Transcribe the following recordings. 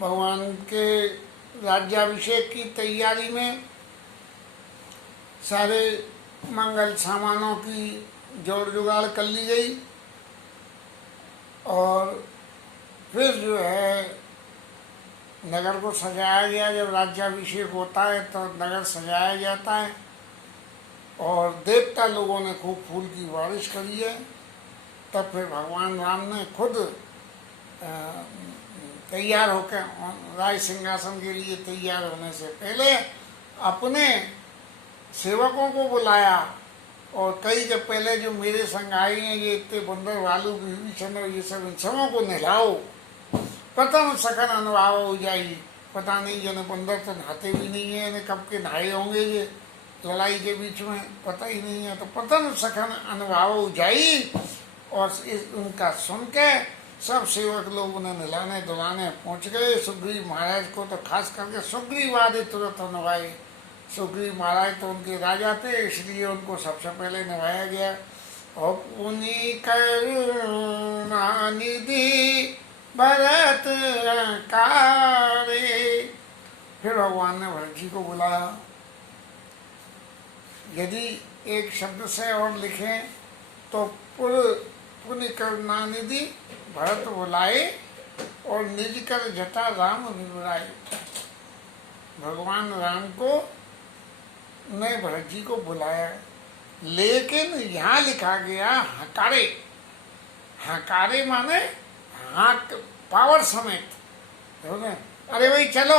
भगवान के राज्याभिषेक की तैयारी में सारे मंगल सामानों की जोड़ जुगाड़ कर ली गई और फिर जो है नगर को सजाया गया। जब राज्याभिषेक होता है तो नगर सजाया जाता है और देवता लोगों ने खूब फूल की बारिश करी है। तब फिर भगवान राम ने खुद तैयार होकर राज सिंहासन के लिए तैयार होने से पहले अपने सेवकों को बुलाया और कई के पहले जो मेरे संग आई हैं ये इतने बंदर वालू विभीषण और ये सब, इन सबों को नहलाओ, प्रथम सकन अनुभाव हो जाएगी। पता नहीं जन बंदर तो नहाते भी नहीं है, इन्हें कब के नहाए होंगे ये लड़ाई के बीच में, पता ही नहीं है। तो प्रथम सकन अनुभाव हो जाई और उनका सुन के सब सेवक लोग उन्हें नहलाने धुलाने पहुँच गए। सुग्रीव महाराज को तो खास करके सुग्रीव आदि तुरंत नवाए। सुग्रीव महाराज तो उनके राजा थे, इसलिए उनको सबसे पहले नवाया गया। और पुनि करुणा निधि भरत कारे, फिर भगवान ने भरत जी को बुलाया। यदि एक शब्द से और लिखें तो पुनि करुणा निधि भरत बुलाए और निज कर जटा राम विवराए। भगवान राम को ने भरत जी को बुलाया, लेकिन यहाँ लिखा गया हकारे। हकारे माने हाथ पावर समेत। अरे भाई चलो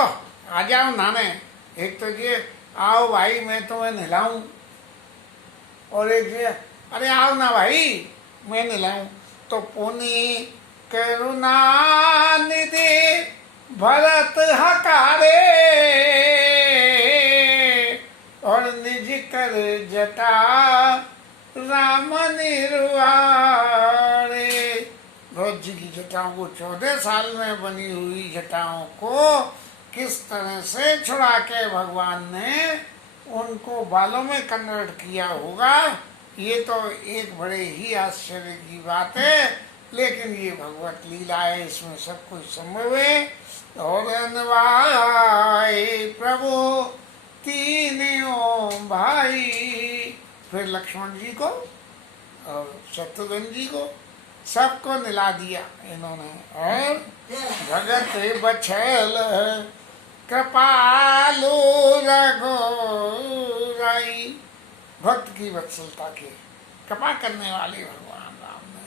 आ जाओ नहाने। एक तो ये आओ भाई मैं तुम्हें नहलाऊं, और एक ये अरे आओ ना भाई मैं नहलाऊं। तो पुनि करुणा निधि भरत हकारे और निज कर जटा राम निर्वारे। भरत जी की जटाओं को 14 साल में बनी हुई जटाओं को किस तरह से छुड़ा के भगवान ने उनको बालों में कन्वर्ट किया होगा, ये तो एक बड़े ही आश्चर्य की बात है। लेकिन ये भगवत लीला है, इसमें सब कुछ संभव है। और अनवाए प्रभु तीनों भाई, फिर लक्ष्मण जी को और शत्रुघ्न जी को सबको निला दिया इन्होंने। और भगत बछल कृपालु रघुराई, भक्त की वत्सलता के कृपा करने वाले भगवान राम ने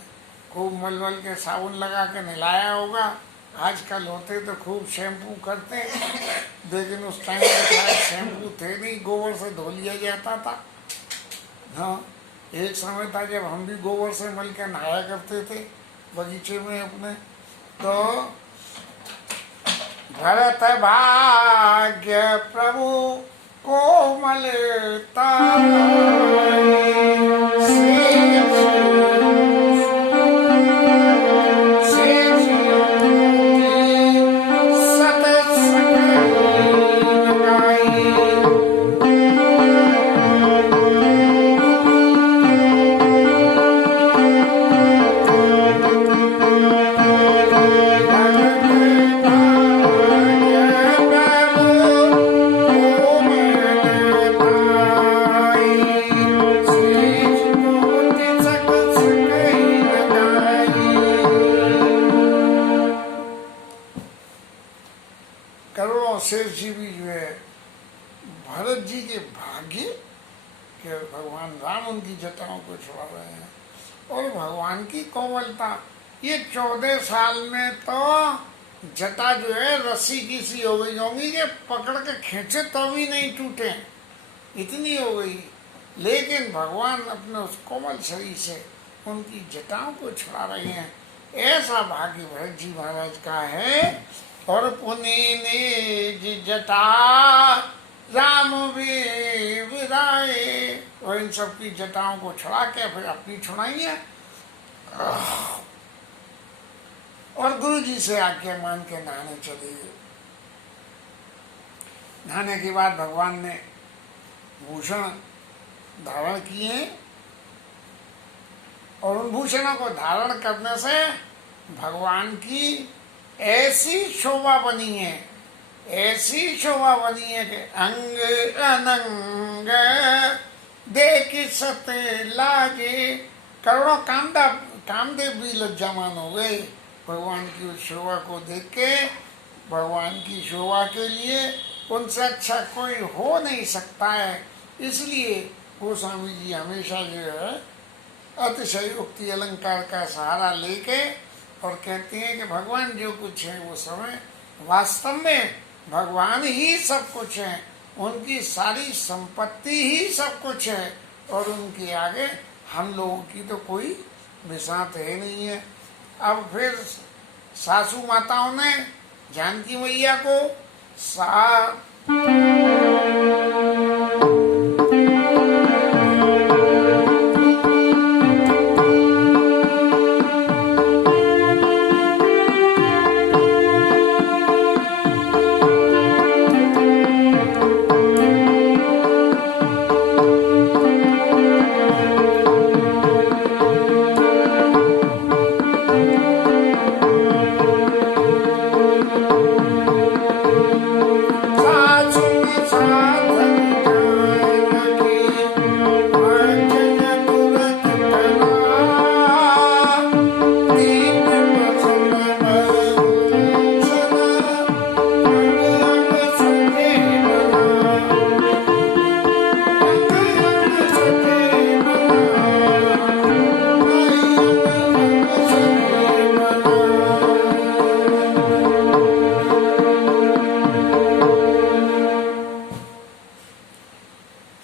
खूब मलमल के साबुन लगा के नहलाया होगा। आजकल होते तो खूब शैम्पू करते, लेकिन उस टाइम पे शायद शैम्पू थे नहीं, गोबर से धो लिया जाता था। हाँ, एक समय था जब हम भी गोबर से मल के नहाया करते थे बगीचे में अपने। तो भरत भाग्य प्रभु कोमलता शेष जी भी जो है भरत जी के भाग्य कि भगवान राम उनकी जटाओं को छुड़ा रहे हैं। और भगवान की कोमलता, ये 14 साल में तो जटा जो है रस्सी की सी हो गई होंगी कि पकड़ के खींचे तो भी नहीं टूटे, इतनी हो गई। लेकिन भगवान अपने उस कोमल शरीर से उनकी जटाओं को छुड़ा रहे हैं। ऐसा भाग्य भरत जी महाराज का है। और पुनि निज जटा राम विवराए, और इन सब की जटाओं को छुड़ा के फिर अपनी छुड़ाइए और गुरु जी से आज्ञा मान के नहाने चले गए। नहाने के बाद भगवान ने भूषण धारण किए और उन भूषणों को धारण करने से भगवान की ऐसी शोभा बनी है, ऐसी शोभा बनी है कि अंग अनंग देख सत लागे। करोड़ों कामदेव भी लज्जामान हो गए भगवान की उस शोभा को देख के। भगवान की शोभा के लिए उनसे अच्छा कोई हो नहीं सकता है। इसलिए गोस्वामी जी हमेशा जो है अतिशयोक्ति अलंकार का सहारा लेके और कहते हैं कि भगवान जो कुछ है वो सब है। वास्तव में भगवान ही सब कुछ है, उनकी सारी संपत्ति ही सब कुछ है और उनके आगे हम लोगों की तो कोई बिसात है नहीं है। अब फिर सासू माताओं ने जानकी मैया को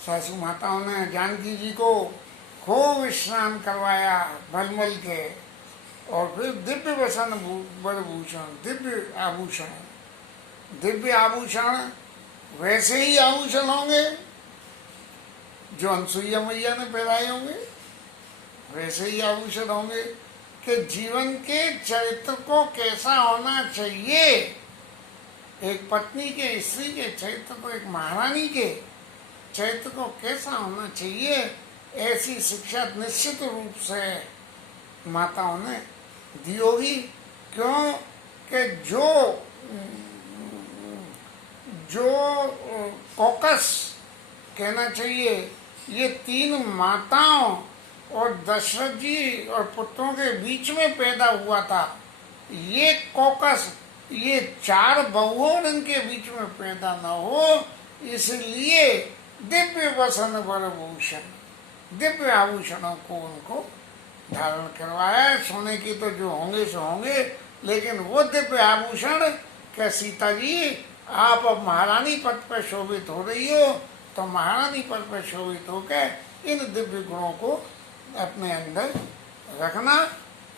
सासू माताओं ने जानकी जी को खूब स्नान करवाया मलमल के और फिर दिव्य वसन वरभूषण, दिव्य आभूषण वैसे ही आभूषण होंगे जो अनसुईया मैया ने पहनाए होंगे, वैसे ही आभूषण होंगे कि जीवन के चरित्र को कैसा होना चाहिए, एक पत्नी के, स्त्री के चरित्र को, एक महारानी के चरित्र को कैसा होना चाहिए, ऐसी शिक्षा निश्चित रूप से माताओं ने दी होगी। क्यों कि जो कॉकस कहना चाहिए, ये तीन माताओं और दशरथ जी और पुत्रों के बीच में पैदा हुआ था। ये कॉकस, ये चार बहुओं इनके बीच में पैदा न हो, इसलिए दिव्य वसन वरभूषण, दिव्य आभूषणों को उनको धारण करवाया। सोने की तो जो होंगे सो होंगे, लेकिन वो दिव्य आभूषण क्या सीता जी आप अब महारानी पद पर शोभित हो रही हो, तो महारानी पद पर शोभित होकर इन दिव्य गुणों को अपने अंदर रखना।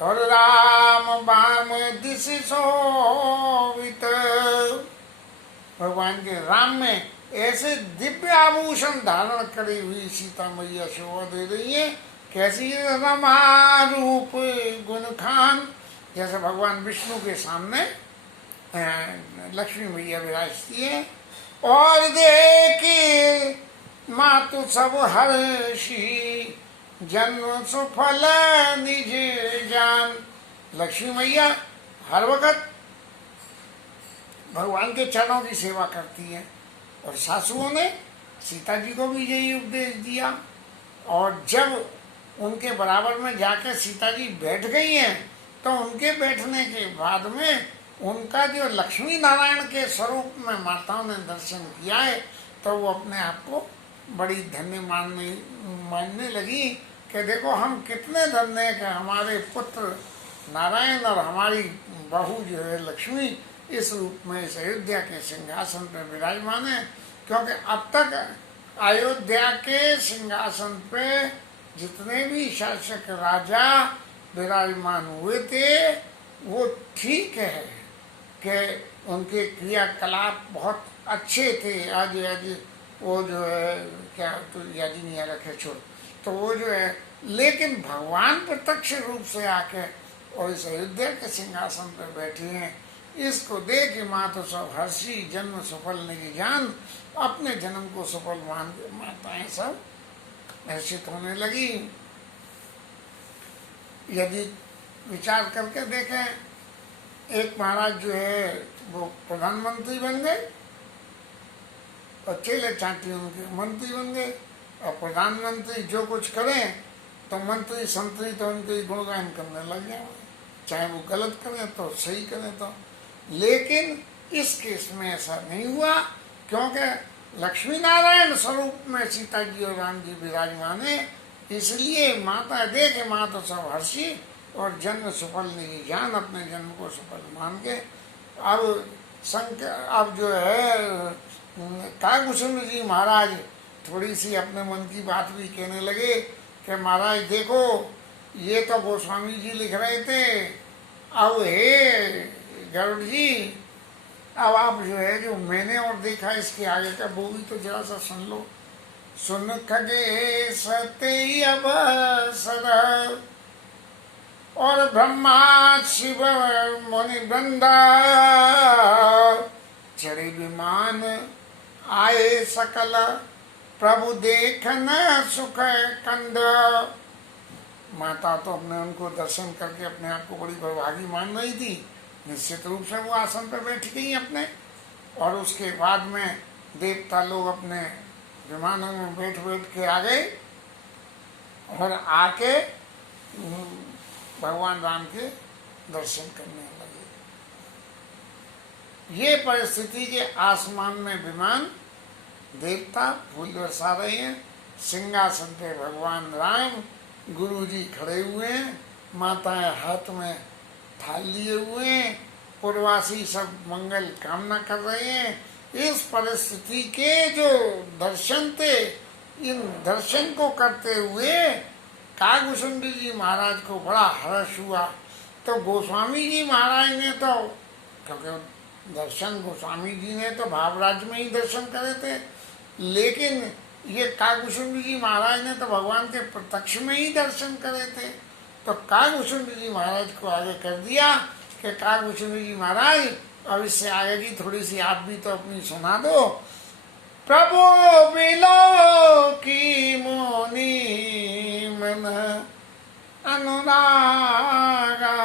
और राम बाम दिश शोभित, भगवान के राम में ऐसे दिव्य आभूषण धारण करी हुई सीता मैया शोभा दे रही है। कैसी रमा रूप गुण खान, जैसे भगवान विष्णु के सामने लक्ष्मी मैया विराजती है। और देखी मातु सब हर्षी, जन्म सुफल निज जान। लक्ष्मी मैया हर वक्त भगवान के चरणों की सेवा करती है और सासुओं ने सीता जी को भी यही उपदेश दिया। और जब उनके बराबर में जाकर सीता जी बैठ गई हैं, तो उनके बैठने के बाद में उनका जो लक्ष्मी नारायण के स्वरूप में माताओं ने दर्शन किया है, तो वो अपने आप को बड़ी धन्य मानने लगी कि देखो हम कितने धन्य हैं कि हमारे पुत्र नारायण और हमारी बहू जो है लक्ष्मी इस रूप में इस अयोध्या के सिंहासन पर विराजमान है। क्योंकि अब तक अयोध्या के सिंहासन पे जितने भी शासक राजा विराजमान हुए थे, वो ठीक है कि उनके क्रियाकलाप बहुत अच्छे थे। आज वो जो है क्या तो याद ही नहीं आ रखा, छोड़, तो वो जो है, लेकिन भगवान प्रत्यक्ष रूप से आके और इस अयोध्या के सिंहासन पर बैठी हैं, इसको देख माँ तो सब हर्षी, जन्म सफल नहीं जान, अपने जन्म को सफल मान माताएं सब हर्षित होने लगी। यदि विचार करके देखें एक महाराज जो है वो प्रधानमंत्री बन गए और चेले चाटी उनके मंत्री बन गए। और प्रधानमंत्री जो कुछ करें तो मंत्री संतरी तो उनके गुणगान करने लग जाए, चाहे वो गलत करें तो सही करें तो। लेकिन इस केस में ऐसा नहीं हुआ, क्योंकि लक्ष्मी नारायण स्वरूप में सीता जी और राम जी विराजमान है। इसलिए माता देखे माता सब हर्षी और जन्म सफल नहीं जान, अपने जन्म को सफल मान के अब जो है कागभूषण जी महाराज थोड़ी सी अपने मन की बात भी कहने लगे कि महाराज देखो, ये तो गोस्वामी जी लिख रहे थे, अब हे गरुड़ जी, अब आप जो है जो मैंने और देखा इसके आगे का वो भी तो जरा सा सुन लो। सुन खगे सत्य अब सद और ब्रह्मा शिव मुनि वृंदा चढ़े विमान आए सकल प्रभु देखन सुख कंद। माता तो अपने उनको दर्शन करके अपने आप को बड़ी बड़भागी मान रही थी। निश्चित रूप से वो आसन पर बैठ गई अपने, और उसके बाद में देवता लोग अपने विमानों में बैठ के आ गए और आके भगवान राम के दर्शन करने लगे। ये परिस्थिति के आसमान में विमान देवता फूल बरसा रहे हैं, सिंहासन पे भगवान राम, गुरु जी खड़े हुए हैं, माताएं हाथ में थाल लिए हुए हैं, पूर्वासी सब मंगल कामना कर रहे हैं। इस परिस्थिति के जो दर्शन थे, इन दर्शन को करते हुए कागभूषण जी महाराज को बड़ा हर्ष हुआ। तो गोस्वामी जी महाराज ने तो, क्योंकि दर्शन गोस्वामी जी ने तो भावराज में ही दर्शन करे थे, लेकिन ये कागभूषण जी महाराज ने तो भगवान के प्रत्यक्ष में ही दर्शन करे थे। तो कागभूषण जी महाराज को आगे कर दिया कि कागभूषण जी महाराज, अब इससे आगे की थोड़ी सी आप भी तो अपनी सुना दो। प्रभु बिलो की मोनी मन अनुरागा,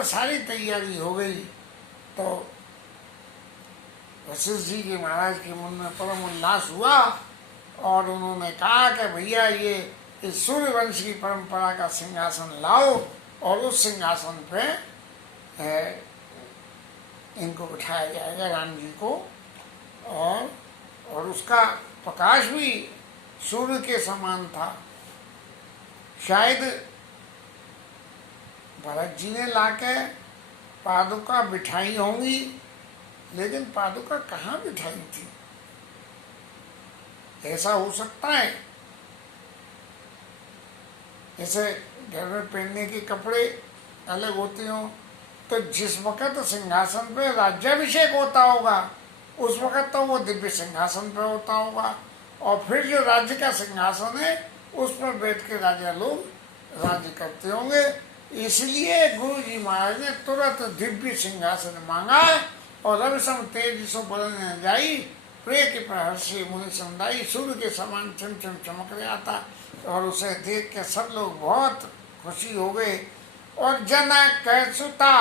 सारी तैयारी हो गई तो वशिष्ठ जी के महाराज के मन में परम उल्लास हुआ और उन्होंने कहा कि भैया ये इस सूर्यवंश की परंपरा का सिंहासन लाओ और उस सिंहासन पे इनको बिठाया जाएगा, राम जी को, और उसका प्रकाश भी सूर्य के समान था। शायद भरत जी ने लाके पादुका बिठाई होंगी, लेकिन पादुका कहाँ बिठाई थी? ऐसा हो सकता है जैसे घर में पहनने के कपड़े अलग होते हो, तो जिस वक़्त सिंहासन पे राज्याभिषेक होता होगा उस वक़्त तो वो दिव्य सिंहासन पे होता होगा, और फिर जो राज्य का सिंहासन है उस पर बैठ के राजा लोग राज्य करते होंगे। इसलिए गुरु जी महाराज ने तुरंत दिव्य सिंहासन मांगा और रवि सम तेज सो बदन जाई, प्रिय के प्रहर्षि मुनि समुदायी, सूर्य के समान चमचम चमक रहा था। और उसे देख के सब लोग बहुत खुशी हो गए। और जनक सुता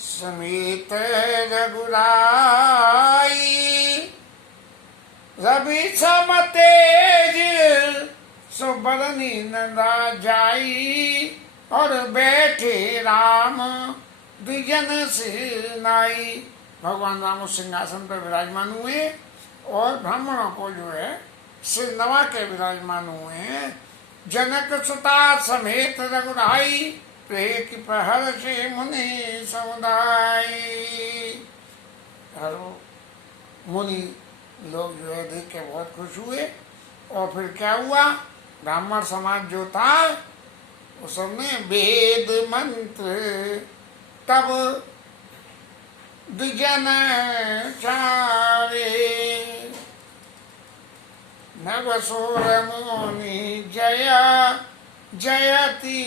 समेत रघुराई, रवि सम तेज सो बदनी नंदा जाई, और बैठे राम द्विजन सिरनाई। भगवान राम उस सिंहासन पर विराजमान हुए और ब्राह्मणों को जो है सिर नवा के विराजमान हुए हैं। जनक सुता समेत रघुराई, प्रेम की प्रहर से मुनि समुदाय। और मुनि लोग जो है देख के बहुत खुश हुए। और फिर क्या हुआ, ब्राह्मण समाज जो था उस सबने वेद मंत्र तब द्विजन चारे, नवसुर मुनि जया जयति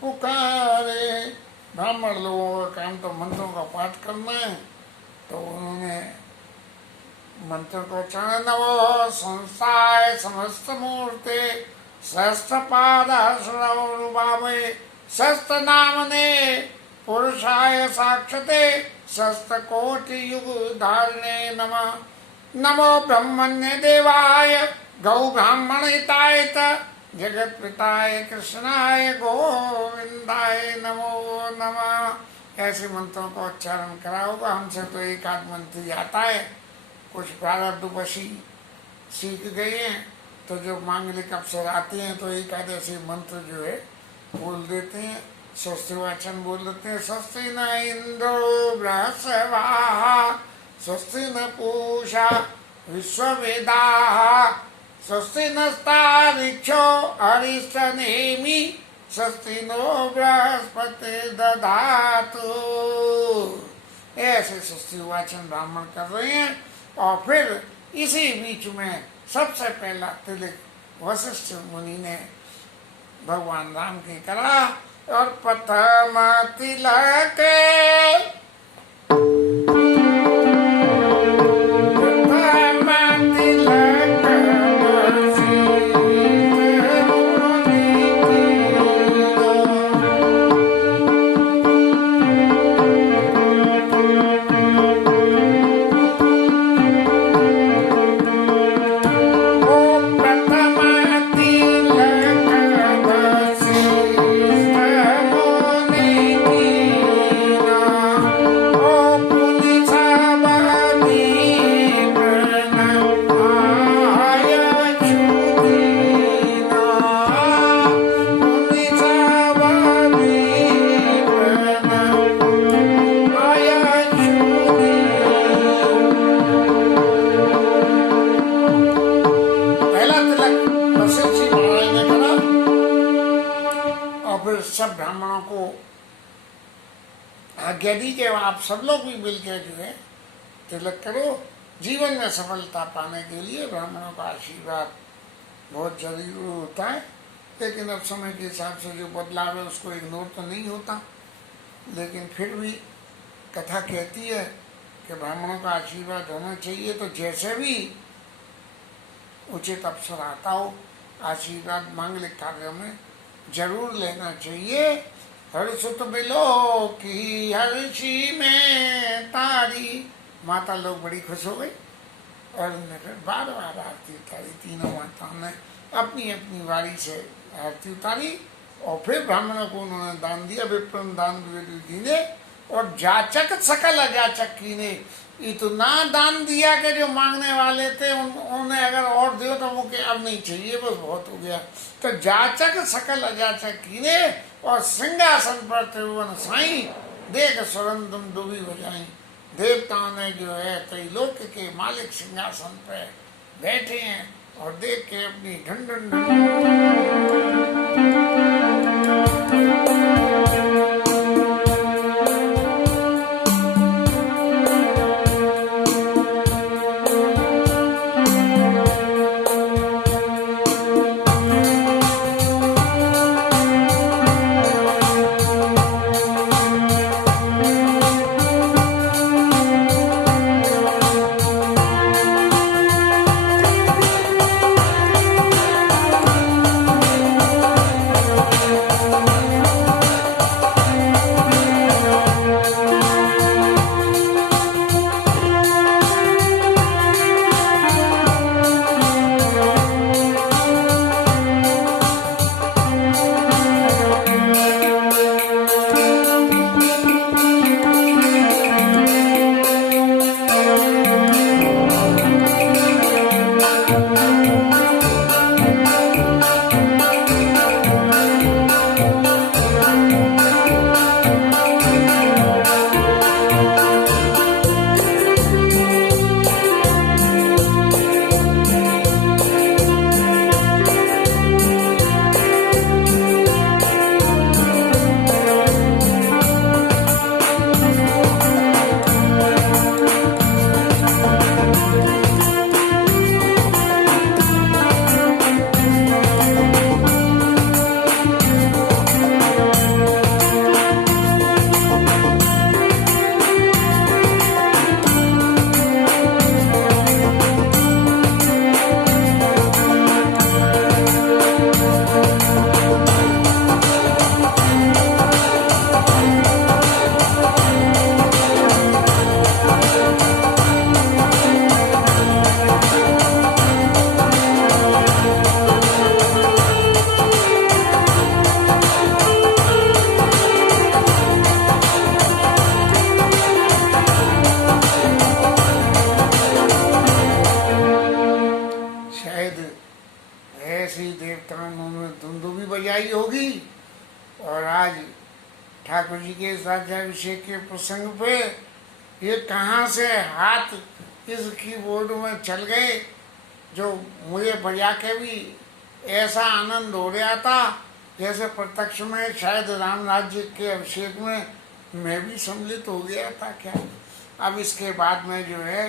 पुकारे। ब्राह्मण लोगों का काम तो मंत्रों का पाठ करना है, तो उन्होंने मंत्र को चरण नवो संस्थाय समस्त मूर्ते, सहस्त्र पाद श्रवणुभावे, सहस्त्र नामने पुरुषाय साक्षते, सहस्त्र कोटि युग धारणे नमः। नमो ब्रह्मण्य देवाय गौ ब्राह्मण हिताय जगत पिताय कृष्णाय गोविंदाय नमो नमः। ऐसे मंत्रों को उच्चारण करा होगा। हमसे तो एक आध मंत्र आता है, कुछ प्रारब्धवशी सीख गए हैं, तो जो मांगलिक अवसर आते हैं तो एक आध ऐसे मंत्र जो है बोल देते हैं, स्वस्ति वाचन बोल देते हैं। स्वस्ति न इंद्रो बृहस्पतिः, स्वस्ति न पूषा विश्ववेदाः, स्वस्ति नस्तारिक्षो अरिष्टनेमि, स्वस्ति नो बृहस्पति दधातु। ऐसे स्वस्ति वाचन ब्राह्मण कर रहे हैं। और फिर इसी बीच में सबसे पहला तिलक वशिष्ठ मुनि ने भगवान राम के करा। और प्रथम तिलक सब ब्राह्मणों को आज्ञा दी कि आप सब लोग भी मिलकर जो है तिलक करो। जीवन में सफलता पाने के लिए ब्राह्मणों का आशीर्वाद बहुत जरूरी होता है, लेकिन अब समय के हिसाब से जो बदलाव है उसको इग्नोर तो नहीं होता। लेकिन फिर भी कथा कहती है कि ब्राह्मणों का आशीर्वाद होना चाहिए, तो जैसे भी उचित अवसर आता हो आशीर्वाद मांगलिक कार्यों में जरूर लेना चाहिए। हर्षुत बिलो की हर्षी में तारी, माता लोग बड़ी खुश हो गई और उन्होंने फिर बार बार आरती उतारी। तीनों माताओं ने अपनी अपनी वारी से आरती उतारी और फिर ब्राह्मणों को उन्होंने दान दिया। विप्रम दान दीने और जाचक सकल अजाचक कीने, इतना दान दिया कि जो मांगने वाले थे उन्हें अगर और दो तो वो के अब नहीं चाहिए, बस बहुत हो गया। तो जाचक सकल अजाचक कीने और सिंहासन पर त्रिभुवन साई, देख सुरन तुम डूबी हो जाई। देवताओं ने जो है त्रैलोक्य के मालिक सिंहासन पर बैठे हैं और देख के अपनी ढंढन और आज ठाकुर जी के राज्याभिषेक के प्रसंग पे ये कहाँ से हाथ इस कीबोर्ड में चल गए, जो मुझे बजा के भी ऐसा आनंद हो रहा था जैसे प्रत्यक्ष में शायद राम राज्य के अभिषेक में मैं भी सम्मिलित हो गया था क्या। अब इसके बाद में जो है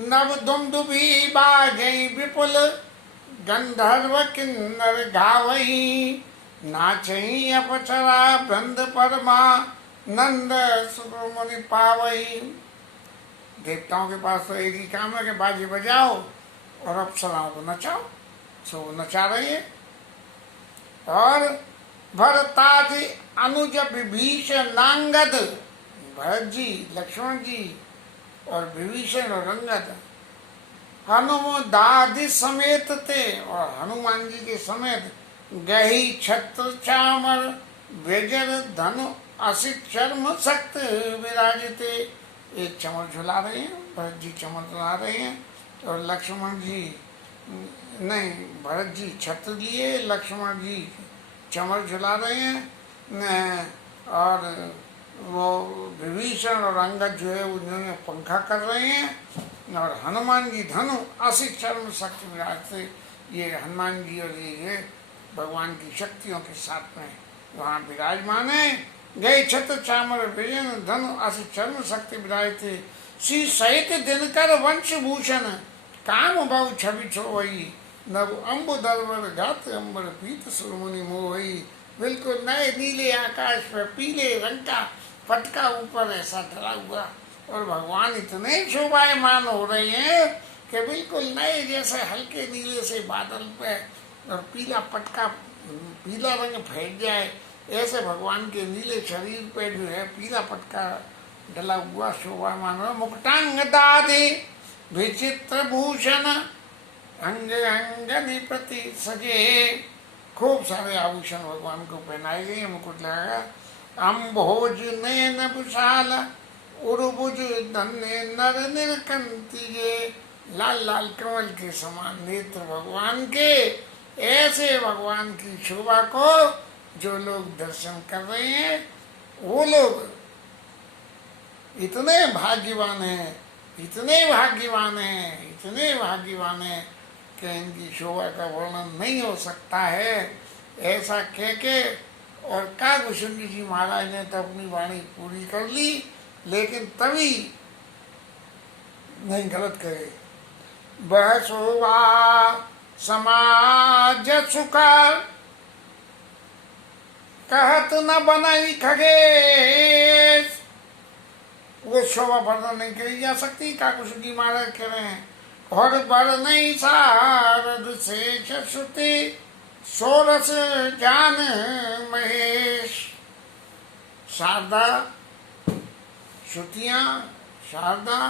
नव दुमदुभी बाजई विपुल गंधर्व किन्नर गावही नाचही अपचरा बंद परमा नंद सुब्रमणि पावही। देवताओं के पास तो एक ही काम है कि बाजे बजाओ और अप्सराओं को नचाओ, सो वो नचा रही है। और भरताज अनुज विभीषण नांगद, भरत जी, लक्ष्मण जी और विभीषण और अंगद हनुमदादि समेत थे, और हनुमान जी के समेत गही छत्र चामर व्यजर धनु असित चर्म सक्त विराजते। एक चमर झुला रहे हैं, भरत जी चमर झुला रहे हैं, और लक्ष्मण जी नहीं, भरत जी छत्र लिए, लक्ष्मण जी चमर झुला रहे हैं, और वो विभीषण और अंगद जो है उन्होंने पंखा कर रहे हैं, और हनुमान जी धनु असित चर्म शक्ति विराजते। ये हनुमान जी और ये भगवान की शक्तियों के साथ में वहाँ विराजमान है। गए छत्र चामर विजन धनु असित चर्म शक्ति विराजते। श्री सहित दिनकर वंश भूषण काम बहु छवि छोवई नव अम्ब दरवर गात अम्बर पीत सुरमुनि मोहई। बिल्कुल नए नीले आकाश पर पीले रंग का पटका ऊपर ऐसा डला हुआ, और भगवान इतने शोभायमान हो रहे हैं कि बिल्कुल नए जैसे हल्के नीले से बादल पे और पीला पटका, पीला रंग फैल जाए, ऐसे भगवान के नीले शरीर पे जो है पीला पटका डला हुआ शोभायमान हो। मुकुटांग दादे विचित्र भूषण अंग अंगनि प्रति सजे। खूब सारे आभूषण भगवान को पहनाए गए, मुकुट लगाया। अम्भोज नयन विशाल उर्बुज धन्य नर निरकंतिये। लाल लाल कमल के समान नेत्र भगवान के, ऐसे भगवान की शोभा को जो लोग दर्शन कर रहे हैं वो लोग इतने भाग्यवान हैं, इतने भाग्यवान हैं, इतने भाग्यवान हैं कि इनकी शोभा का वर्णन नहीं हो सकता है। ऐसा कह के और काकभूषण जी महाराज ने तो अपनी वाणी पूरी कर ली, लेकिन तभी नहीं गलत करे। वह शोभा समाज सुखा कहत न बनाई खगेश। वो शोभा वर्णन नहीं करी जा सकती, काकभूषण जी महाराज कह रहे हैं। और बड़ नहीं सारद शेष श्रुति सोरस जान महेश। शारदा श्रुतियाँ, शारदा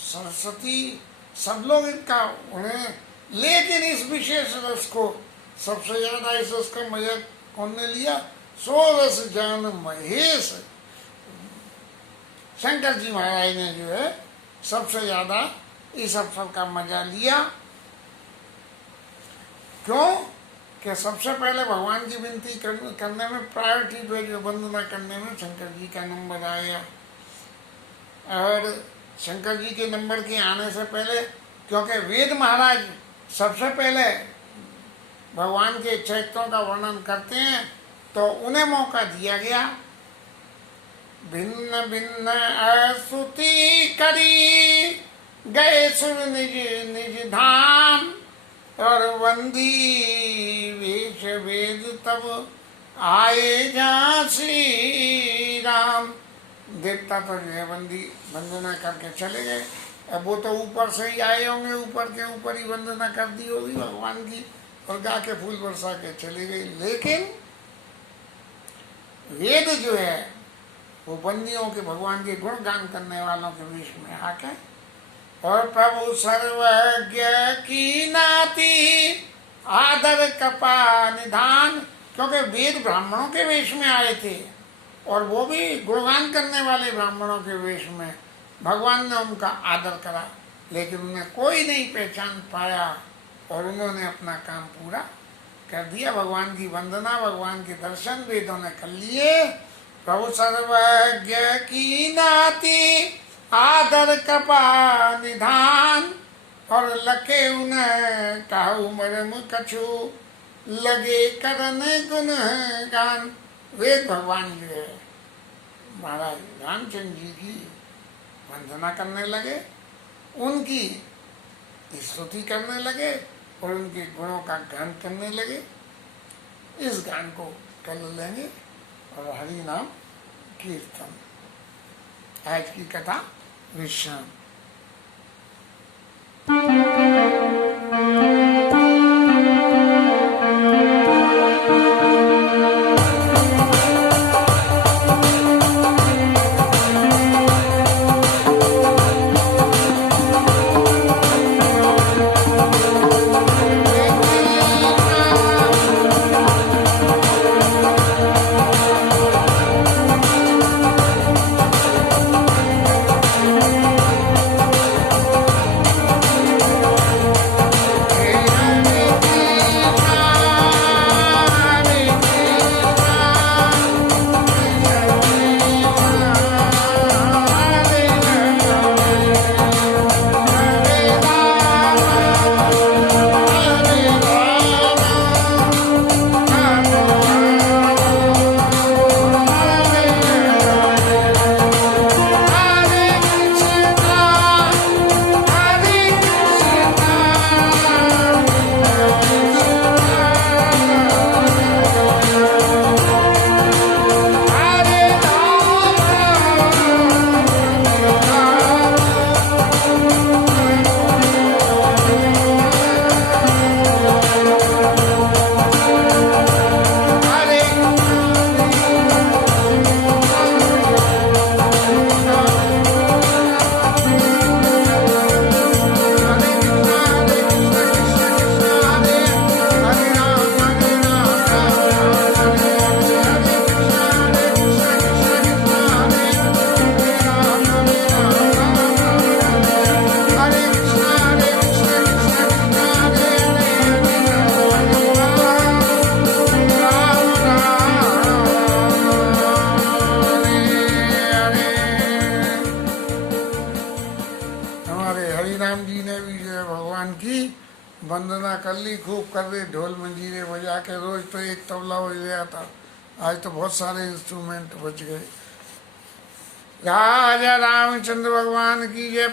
सरस्वती सब लोग इनका उन्हें, लेकिन इस विशेष रस को सबसे ज्यादा इस रस का मजा कौन ने लिया? सोरस जान महेश। शंकर जी महाराज ने जो है सबसे ज्यादा इस अवसर का मजा लिया। क्यों? कि सबसे पहले भगवान की विनती करने में, प्रायोरिटी पे जो वंदना करने में शंकर जी का नंबर आया। और शंकर जी के नंबर के आने से पहले, क्योंकि वेद महाराज सबसे पहले भगवान के चरित्रों का वर्णन करते हैं, तो उन्हें मौका दिया गया। भिन्न भिन्न स्तुति करी गए सुर निज निज धाम, और वंदी वेश वेद तब आए जहाँ श्री राम। देवता तो जो है वंदना करके चले गए। अब वो तो ऊपर से ही आए होंगे, ऊपर के ऊपर ही वंदना कर दी होगी भगवान की, और गा के फूल बरसा के चले गए। लेकिन वेद जो है वो बंदियों के, भगवान के गुणगान करने वालों के बीच में आके, और प्रभु सर्वज्ञ की नाती आदर कपा निधान। क्योंकि वेद ब्राह्मणों के वेश में आए थे, और वो भी गुणगान करने वाले ब्राह्मणों के वेश में। भगवान ने उनका आदर करा, लेकिन उन्हें कोई नहीं पहचान पाया, और उन्होंने अपना काम पूरा कर दिया, भगवान की वंदना, भगवान के दर्शन वेदों ने कर लिए। प्रभु सर्वज्ञ की नाति आदर कपा निधान, और लखे उन्हें कहु मरम कछु, लगे करन गुण गान। वेद भगवान जो महाराज रामचंद्र जी की वंदना करने लगे, उनकी स्तुति करने लगे और उनके गुणों का गान करने लगे। इस गान को कर लेंगे और हरि नाम कीर्तन। आज की कथा विश्राम। वंदना कर ली, खूब कर रहे, ढोल मंजीरे बजा के। रोज तो एक तबला बज गया था, आज तो बहुत सारे इंस्ट्रूमेंट बज गए। राजा रामचंद्र भगवान की जय।